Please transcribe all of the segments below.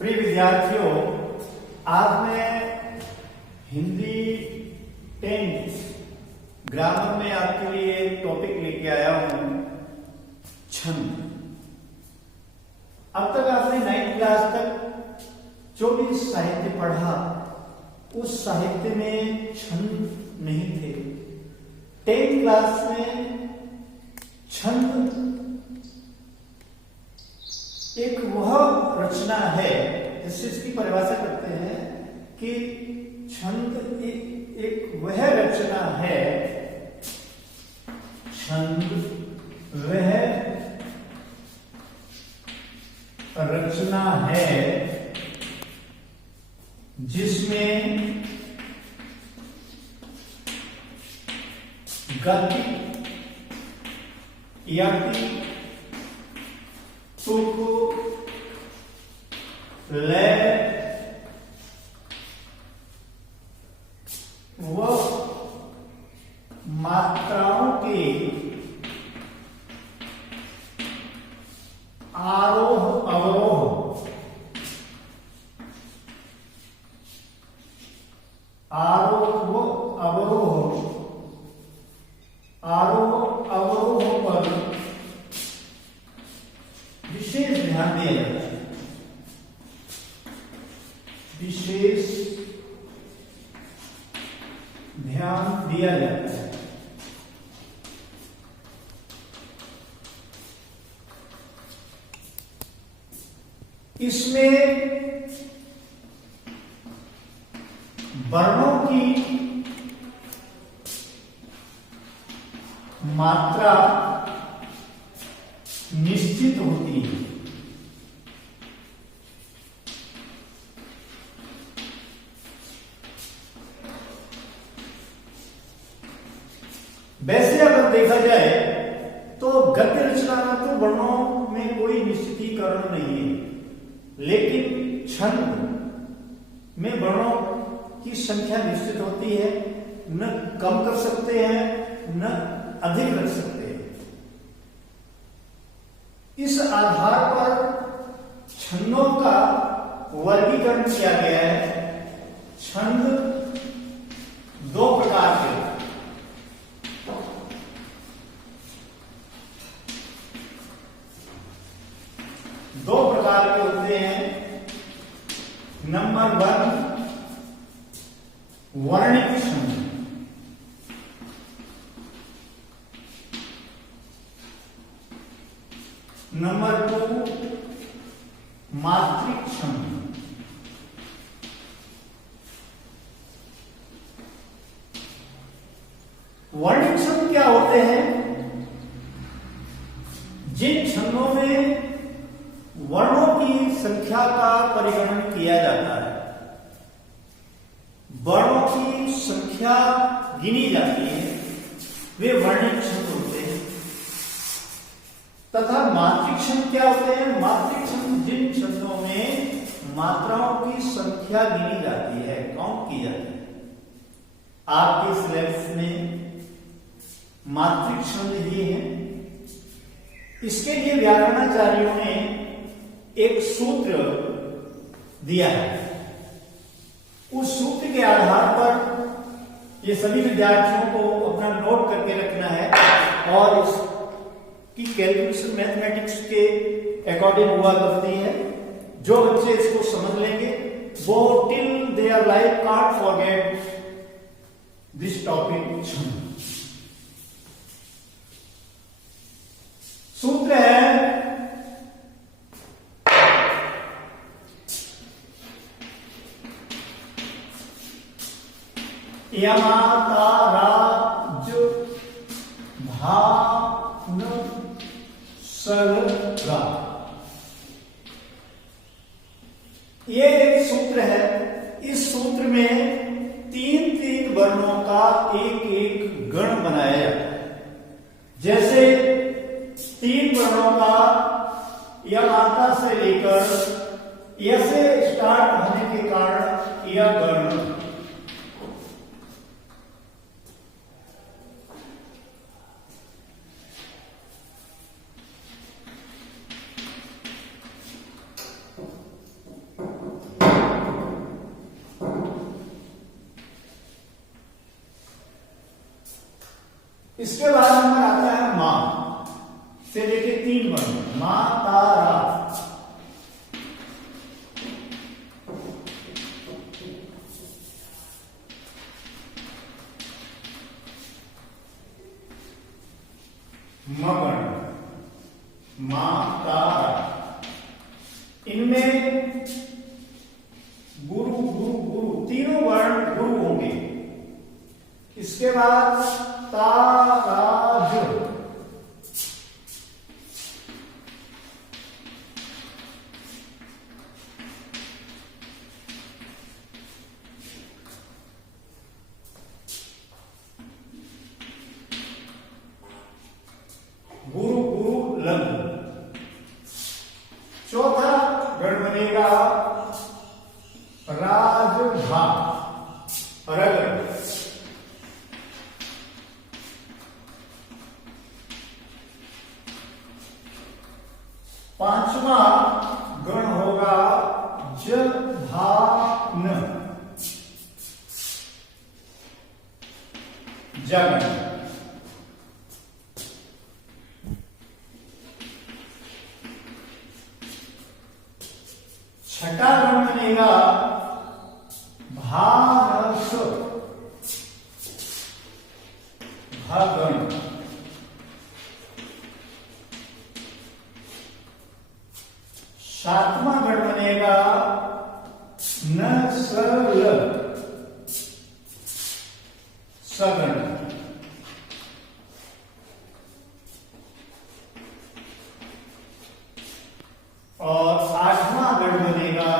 प्रिय विद्यार्थियों, आज मैं हिंदी 10th ग्रामर में आपके लिए एक टॉपिक लेके आया हूं, छंद। अब तक आपने 9th क्लास तक जो भी साहित्य पढ़ा, उस साहित्य में छंद नहीं थे। 10th क्लास में छंद एक वह रचना है, जिससे इसकी परिभाषा करते हैं कि छंद एक वह रचना है, छंद वह रचना है जिसमें गति, यति, तुक, लय व मात्राओं के आरोह अवरोह, आरोह अवरोह पर विशेष ध्यान दिया जाता है, विशेष ध्यान दिया जाता है। इसमें वर्णों की मात्रा निश्चित होती है। वैसे अगर देखा जाए तो गद्य रचना में तो वर्णों में कोई निश्चितीकरण नहीं है, लेकिन छंद में वर्णों की संख्या निश्चित होती है। न कम कर सकते हैं, न अधिक रख सकते हैं। इस आधार पर छंदों का वर्गीकरण किया गया है। छंद दो प्रकार के, होते हैं। नंबर 1 वर्णिक छंद, नंबर 2 मात्रिक छंद। वर्णिक छंद क्या होते हैं? जिन छंदों में वर्णों की संख्या का परिगणन किया जाता है, वर्णों की संख्या गिनी जाती है, वे वर्णिक छंद होते हैं। तथा मात्रिक छंद क्या होते हैं? मात्रिक छंद जिन छंदों में मात्राओं की संख्या गिनी जाती है, काउंट की जाती है। आपके सिलेबस में मात्रिक छंद ही है। इसके लिए व्याकरणाचार्यों ने एक सूत्र दिया है। उस सूत्र के आधार पर ये सभी विद्यार्थियों को अपना नोट करके रखना है, और इसकी कैलकुलेशन मैथमेटिक्स के अकॉर्डिंग हुआ करती है। जो बच्चे इसको समझ लेंगे वो till their life can't forget this topic. सूत्र है यमाताराज भान सरा। ये एक सूत्र है। इस सूत्र में 3 वर्णों का एक गण बनाया जाता है। जैसे 3 वर्णों का यमाता से लेकर य से स्टार्ट होने के कारण यह वर्ण, इसके बाद नंबर आता है मां से लेके 3 वर्ण, मा ता रा। म वर्ण, मा ता रा। इनमें गुरु गुरु गुरु तीनों वर्ण गुरु होंगे। इसके बाद ताराज, गुरु गुरु लघु। चौथा गण बनेगा राजभा, रगड़। पांचवा गण होगा जभान, जगन। छठा गण बनेगा भानस, भगण। सातवां गण बनेगा नसल, सगण। और आठवां गण बनेगा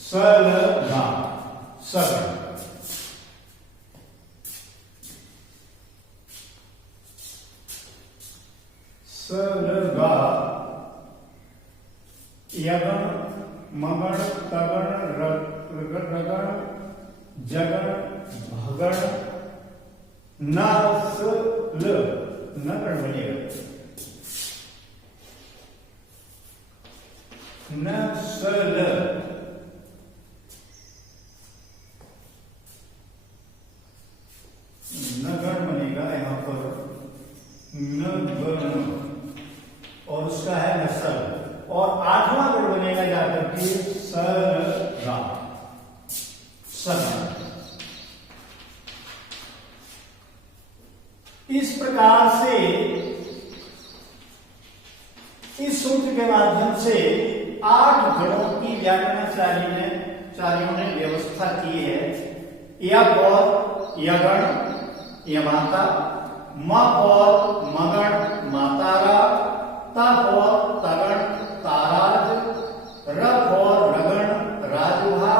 सलगा, सगण। सलगा यगण, मगण, तगण, रगण, जगण, भगण, नसल, नगण बनेगा नसल। नगण बनेगा यहां पर नगण, और उसका है नसल। और आठवां गण बनेगा जाकर के सरगा, सगण। इस प्रकार से इस सूत्र के माध्यम से 8 गणों की व्याकरणाचार्यों ने व्यवस्था की है। यक और यगण, यमाता, म और मगण, मातारा, त और तगण, ताराज, रक और रगण, राजुहा,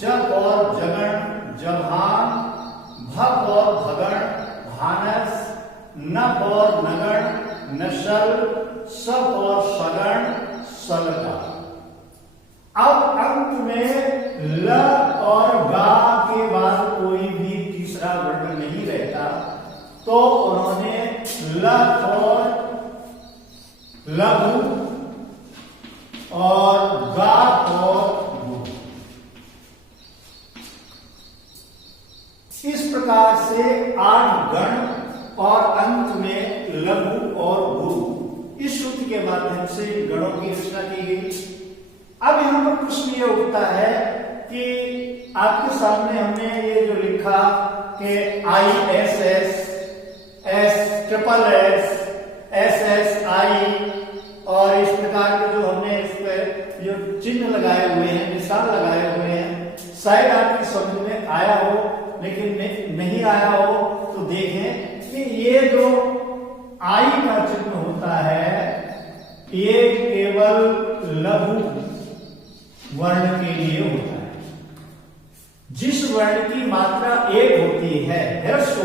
जप और जगण, जभान, भप और भगण, भानस, नप और नगण, नशल, सप और सगण, सलगा। अब अंत में ल और गा के बाद कोई भी तीसरा वर्ण नहीं रहता, तो उन्होंने ल और लघु और गा और गु, इस प्रकार से 8 गण और अंत में लघु और गुरु, इस सूत्र के माध्यम से गणों की रचना की गई। अब यहां पर प्रश्न ये उठता है कि आपके सामने हमने ये जो लिखा कि ISS, SSS, SSI, और इस प्रकार के जो हमने इस पर जो चिन्ह लगाए हुए हैं, निशान लगाए हुए हैं, शायद आपकी समझ में आया हो, लेकिन नहीं आया हो तो देखें कि ये जो आई का चिन्ह होता है ये केवल लघु वर्ण के लिए होता है। जिस वर्ण की मात्रा 1 होती है, ह्रस्व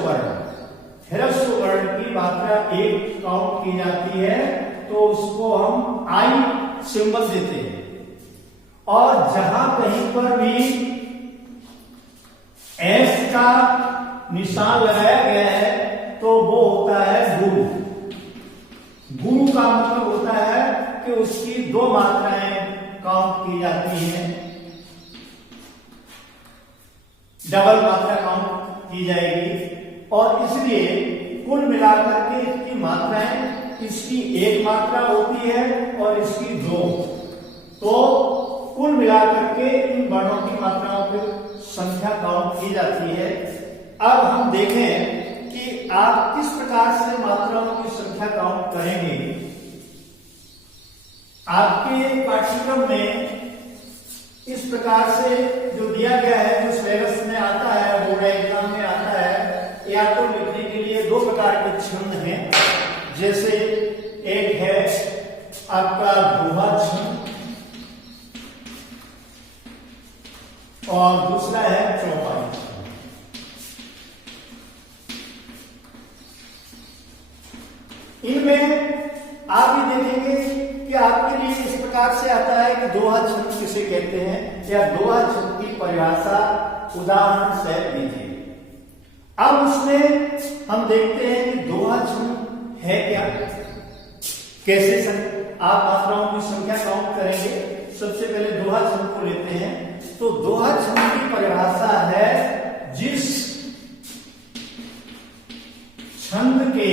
वर्ण की मात्रा 1 काउंट की जाती है, तो उसको हम आई सिंबल देते हैं। और जहां कहीं पर भी एस का निशान लगाया गया है तो वो होता है गुरु। गुरु का मतलब होता है कि उसकी 2 मात्राएं काउंट की जाती हैं, डबल मात्रा काउंट की जाएगी और इसलिए कुल मिलाकर के इसकी मात्राएं, इसकी एक मात्रा होती है और इसकी दो, तो कुल मिलाकर के इन वर्णों की मात्राओं की संख्या काउंट की जाती है। अब हम देखें कि आप किस प्रकार से मात्राओं की संख्या काउंट करेंगे। आपके पाठ्यक्रम में इस प्रकार से जो दिया गया है, जो सिलेबस में आता है, बोर्ड एग्जाम में आता है, या तो लिखने के लिए दो प्रकार के छंद हैं। जैसे एक है आपका दोहा छंद और दूसरा है चौपाई छंद। इनमें आप भी देखेंगे कि आपके लिए इस प्रकार से आता है कि दोहा छंद किसे कहते हैं, या दोहा छंद की परिभाषा उदाहरण से दीजिए। अब उसमें हम देखते हैं कि दोहा छंद है क्या, कैसे आप मात्राओं की संख्या काउंट करेंगे। सबसे पहले दोहा छंद को लेते हैं। तो दोहा छंद की परिभाषा है जिस छंद के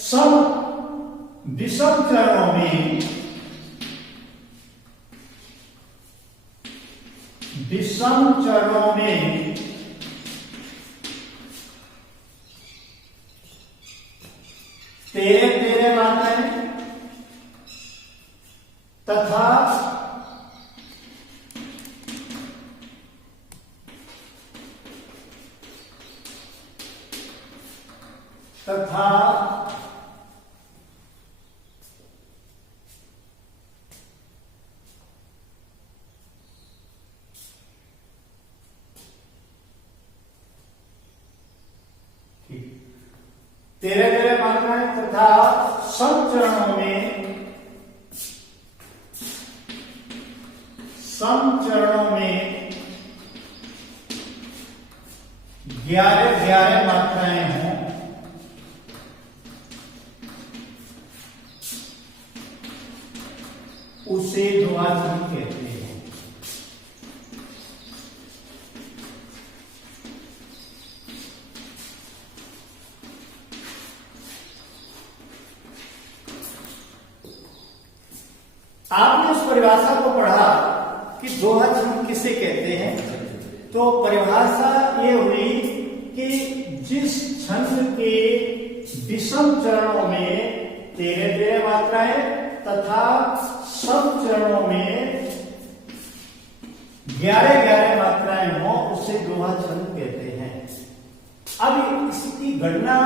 सम विषम चरणों में तेरह मात्राएं तथा तेरह मात्राएं तथा सम चरणों में 11 मात्राएं हों, उसे दोहा छंद कहते हैं। आपने उस परिभाषा को पढ़ा कि दोहा छंद किसे कहते हैं। तो परिभाषा ये हुई कि जिस छंद के विषम चरणों में 13 मात्राएं तथा सम चरणों में 11 मात्राएं हो, उसे दोहा छंद कहते हैं। अब इसकी गणना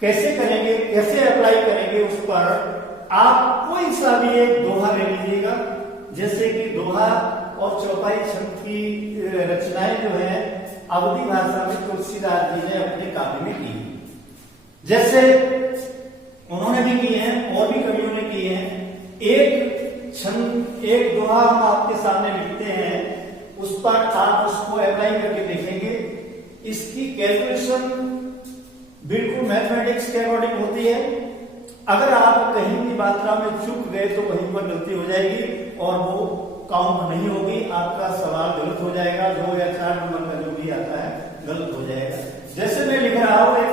कैसे करेंगे, कैसे अप्लाई करेंगे, उस पर आप कोई सा भी एक दोहा ले लीजिएगा। जैसे कि दोहा और चौपाई छंद की रचनाएं जो है अवधी भाषा में तुलसीदास जी ने अपने काव्य में की, जैसे उन्होंने भी की है और भी कवियों ने की है। एक छंद, एक दोहा हम आपके सामने लिखते हैं, उस पर आप उसको अप्लाई करके देखेंगे। इसकी कैलकुलेशन बिल्कुल मैथमेटिक्स के अकॉर्डिंग होती है। अगर आप कहीं भी मात्रा में चूक गए तो वहीं पर गलती हो जाएगी और वो काउंट नहीं होगी, आपका सवाल गलत हो जाएगा। 2 या 4 नंबर का जो भी आता है गलत हो जाएगा। जैसे मैं लिख रहा हूं एक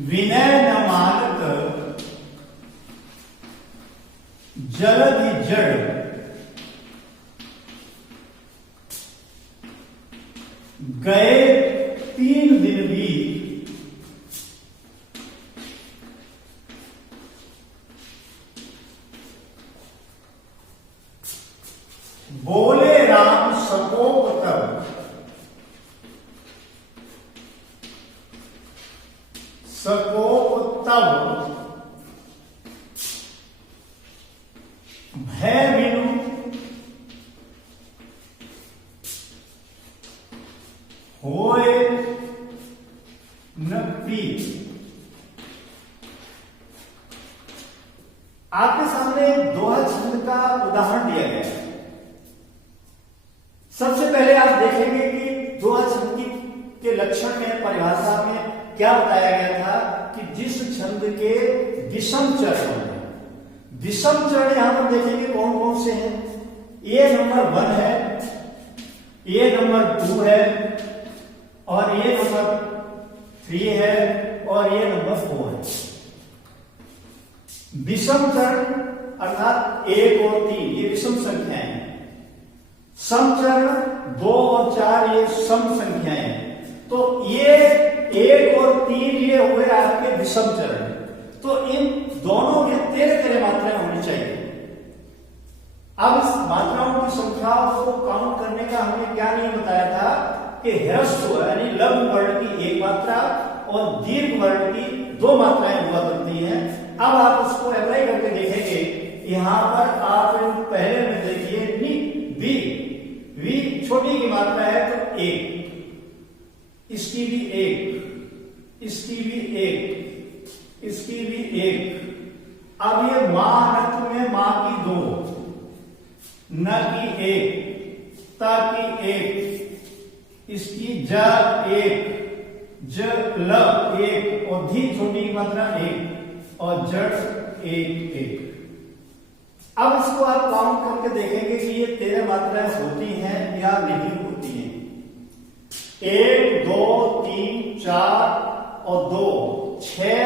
विनय न मानत जलधि जड़ गए 3 दिन भी बोले राम सकोप तब भय बिनु होए न प्रीत। आपके सामने दोहा छंद का उदाहरण दिया गया है। सबसे पहले आप देखेंगे कि दोहा छंद के लक्षण में, परिभाषा में क्या बताया गया था कि जिस छंद के विषम चरण हैं, विषम चरण यहां पर देखेंगे कौन कौन से हैं। ये नंबर 1 है, ये नंबर 2 है, और ये नंबर 3 है, और ये नंबर 4 है। विषम चरण अर्थात 1 और 3 ये विषम संख्याएं हैं। समचरण 2 और 4 ये सम संख्याएं हैं। तो ये 1 और 3 ये हुए आपके विषम चरण। तो इन दोनों में 13 मात्राएं होनी चाहिए। अब इस मात्राओं की संख्याओं को काउंट करने का हमने क्या नियम बताया था कि ह्रस्व यानी लघु वर्ण की 1 मात्रा और दीर्घ वर्ण की 2 मात्राएं हुआ करती हैं। अब आप उसको अप्लाई करके देखेंगे। यहां पर आप पहले में देखिए वी छोटी की मात्रा है तो 1, इसकी भी 1, इसकी भी 1, इसकी भी 1। अब ये मां में मां की 2, न की 1, ता की 1, इसकी ज 1, ज ल 1, और धी छोटी की मात्रा 1, और जड़ 1। अब इसको आप काउंट करके देखेंगे कि ये 13 मात्राएं होती हैं या नहीं होती हैं। 1, 2, 3, 4 और 2, 6,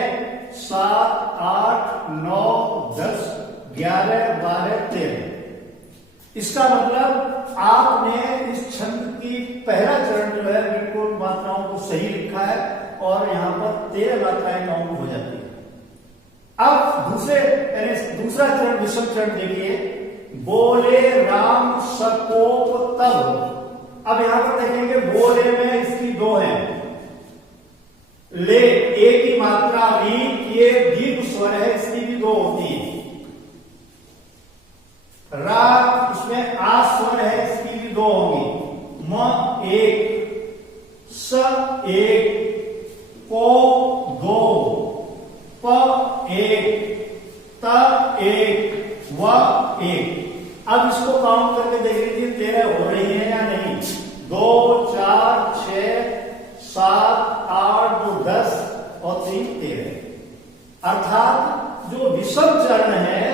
7, 8, 9, 10, 11, 12, 13। इसका मतलब आपने इस छंद की पहला चरण जो है बिल्कुल मात्राओं को सही लिखा है और यहां पर 13 मात्राएं काउंट हो जाती है। अब दूसरा चरण विषम चरण देखिए। बोले राम सकोप तब। अब यहां पर देखेंगे बोले में इसकी 2 है, ले एक की मात्रा भी, ये दीर्घ स्वर है, इसकी भी 2 होती है। रा इसमें आ स्वर है, इसकी भी 2 होंगी। म 1, स 1, को 2, प 1, त 1, व 1। अब इसको काउंट करके देख लीजिए 13 हो रही है या नहीं। 2, 4, 6, 7, 8, 2, 10 और 3, 13। अर्थात जो विषम चरण है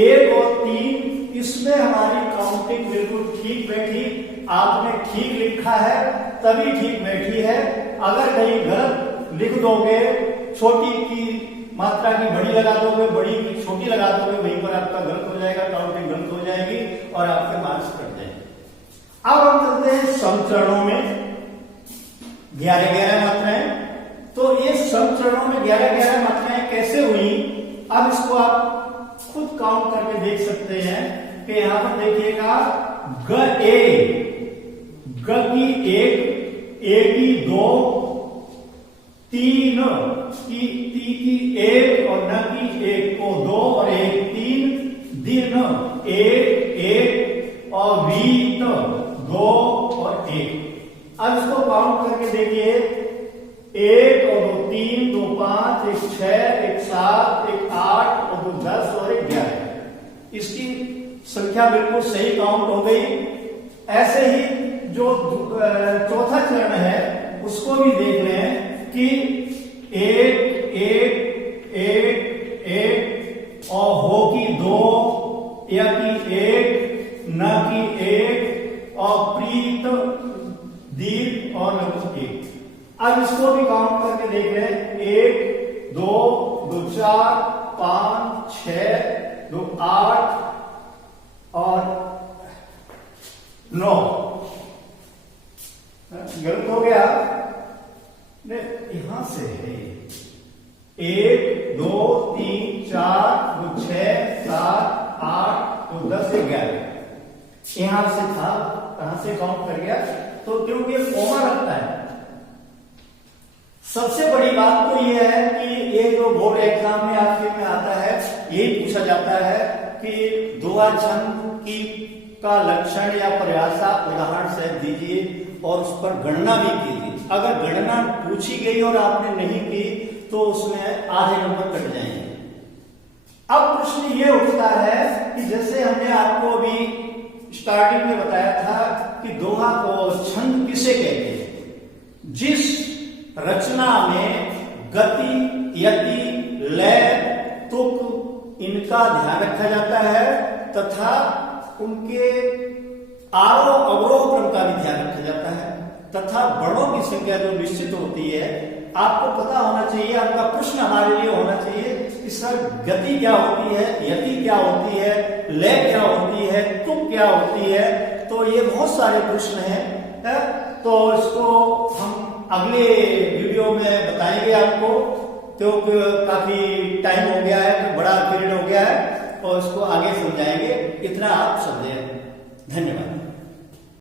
1 और 3, इसमें हमारी काउंटिंग बिल्कुल ठीक बैठी। आपने ठीक लिखा है तभी ठीक बैठी है। अगर कहीं गलत लिख दोगे, छोटी की मात्रा की बड़ी लगा दोगे, बड़ी की छोटी लगा दोगे, वहीं पर आपका गलत हो जाएगा, काउंटिंग गलत हो जाएगी और आपके मार्क्स कट जाएंगे। अब हम चलते हैं समचरणों में 11 मात्राएं। तो ये समचरणों में 11 मात्राएं कैसे हुई, अब इसको आप खुद काउंट करके देख सकते हैं कि यहां पर देखिएगा ग की 1, ए की 2, 3 की 1 और न की 1 को 2 और 1 3, दिन 1 और वीत 2 और 1। अब इसको काउंट करके देखिए 1 और 2 3, 2 5, 1 6, 1 7, 1 8 और 2 10 और 1 11। इसकी संख्या बिल्कुल सही काउंट हो गई। ऐसे ही जो चौथा चरण है उसको भी देख रहे हैं कि 1 1 1 1 और हो की 2, या की 1, न की 1 और प्रीत दीर्घ और लघु 1। अब इसको भी काउंट करके देख रहे हैं 1 2 2 4 5 6 2 8 और 9। गलत हो गया, यहां से है 1 2 3 4 2 6 7 8 2 10 11। यहां से था, कहां से काउंट कर गया, तो क्योंकि कोमा लगता है। सबसे बड़ी बात तो यह है कि ये जो बोर्ड एग्जाम में आपके में आता है, यही पूछा जाता है कि दोहा छंद की का लक्षण या परिभाषा उदाहरण से दीजिए और उस पर गणना भी कीजिए। अगर गणना पूछी गई और आपने नहीं की तो उसमें आधे नंबर कट जाएंगे। अब प्रश्न ये उठता है कि जैसे हमने आपको अभी स्टार्टिंग में बताया था कि दोहा को छंद किसे कहते हैं, जिस रचना में गति, यति, लय, तुक इनका ध्यान रखा जाता है तथा उनके आरोह अवरोह क्रम का भी ध्यान रखा जाता है तथा वर्णों की संख्या जो निश्चित होती है। आपको पता होना चाहिए, आपका प्रश्न हमारे लिए होना चाहिए कि सर गति क्या होती है, यति क्या होती है, लय क्या होती है, तुक क्या होती है। तो ये बहुत सारे प्रश्न हैं, तो इसको हम अगले वीडियो में बताएंगे आपको। तो काफी टाइम हो गया है, बड़ा पीरियड हो गया है और इसको आगे समझाएंगे। इतना आप समझें। धन्यवाद।